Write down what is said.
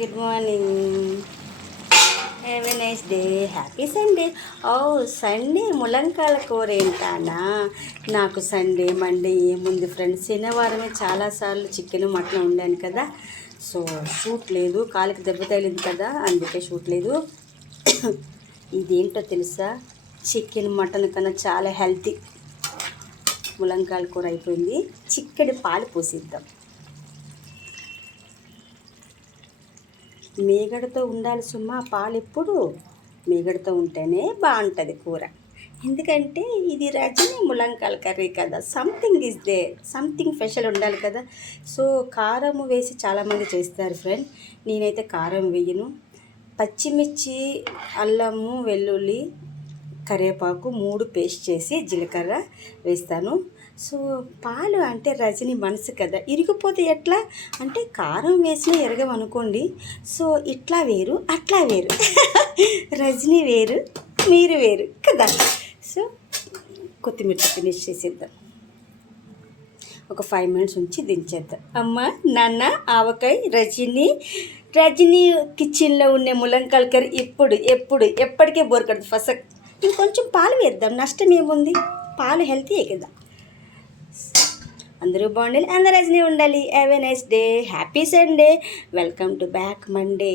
Good morning. Have a nice day. Happy Sunday. ఓ Sunday ములంకాల కూర ఏంటానా? నాకు సండే మండే ఏముంది ఫ్రెండ్స్, శనివారమే చాలాసార్లు చికెన్ మటన్ వండాను కదా, సో షూట్ లేదు, కాలికి దెబ్బ తగిలింది కదా, అందుకే షూట్ లేదు. ఇదేంటో తెలుసా, చికెన్ మటన్ కన్నా చాలా హెల్తీ. ములంకాల కూర అయిపోయింది, చిక్కడి పాలు పోసిద్దాం. మీగడతో ఉండాలి సుమ్మా, పాలు ఎప్పుడు మీగడతో ఉంటేనే బాగుంటుంది కూర. ఎందుకంటే ఇది రజనీ ములంకాల కర్రీ కదా, something is there, something special ఉండాలి కదా. సో కారం వేసి చాలామంది చేస్తారు ఫ్రెండ్, నేనైతే కారం వేయను. పచ్చిమిర్చి, అల్లము, వెల్లుల్లి, కరివేపాకు 3 పేస్ట్ చేసి జీలకర్ర వేస్తాను. సో పాలు అంటే రజని మనసు కదా, ఇరిగిపోతే ఎట్లా అంటే కారం వేసినా ఎరగమనుకోండి. సో ఇట్లా వేరు అట్లా వేరు, రజని వేరు మీరు వేరు కదా. సో కొత్తిమీర ఫినిష్ చేసేద్దాం, ఒక 5 మినిట్స్ ఉంచి దించేద్దాం. అమ్మ నాన్న ఆవకాయ రజనీ కిచెన్లో ఉండే ములంకాల కర్రీ ఎప్పటికే బోర్ కడుతుంది. ఫస్ట్ ఇంకొంచెం పాలు వేద్దాం, నష్టం ఏముంది, పాలు హెల్తీయే కదా. అందరూ బాగుండాలి, అందరూ రజనీ ఉండాలి. Have a nice day, happy Sunday, welcome to back Monday.